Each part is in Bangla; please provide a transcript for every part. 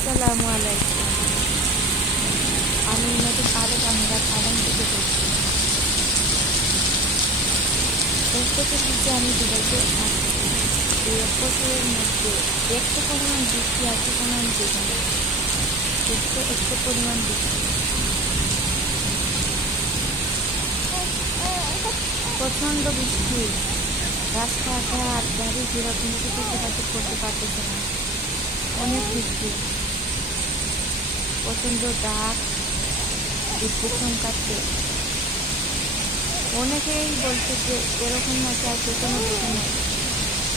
আসসালামু আলাইকুম। আমি নতুন আরেক আমিরাত আরাম থেকে বলছি। এর থেকে কিছু আমি দুবাইতে আসছি। এই 1 বছরের মধ্যে এত পরিমাণ বৃষ্টি আছে কোনো আমি দেখিনি। এত পরিমাণ বৃষ্টি, প্রচণ্ড বৃষ্টি। রাস্তাঘাট গাড়ি ঘোড়া কোনো কিছু যোগাযোগ করতে পারতেছে না, অনেক বৃষ্টি, প্রচণ্ড ডাক, বিদ্যুৎ চমকাচ্ছে। অনেকেই বলছে যে এরকম নাকি আর কখনো দেখে নাই,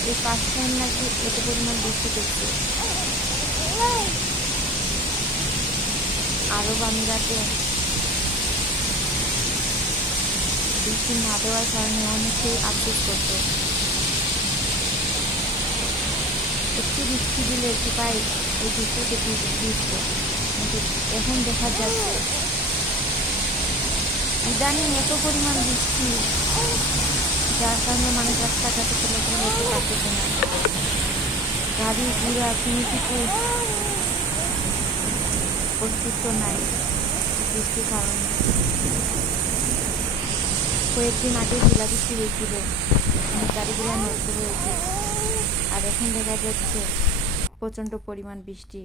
এই ফার্স্ট টাইম নাকি এত পরিমাণ বৃষ্টি দেখছে। আরব আমিরাতে বৃষ্টি না দেওয়ার কারণে অনেকেই আফসোস করতো, একটু বৃষ্টি দিলে একটু পাই এই বৃষ্টিতে দিত। কিন্তু এখন দেখা যাচ্ছে ইদানিং এত পরিমাণ বৃষ্টি, যার কারণে মানুষ রাস্তাঘাটে চলাচল করতে পারতেছে না। গাড়ি ঘোড়া কোনো কিছু অস্তিত্ব নাই বৃষ্টির কারণে। কয়েকদিন আগে শিলাবৃষ্টি হয়েছিল, অনেক গাড়িগুলো নষ্ট হয়েছে, আর এখন দেখা যাচ্ছে প্রচণ্ড পরিমাণ বৃষ্টি।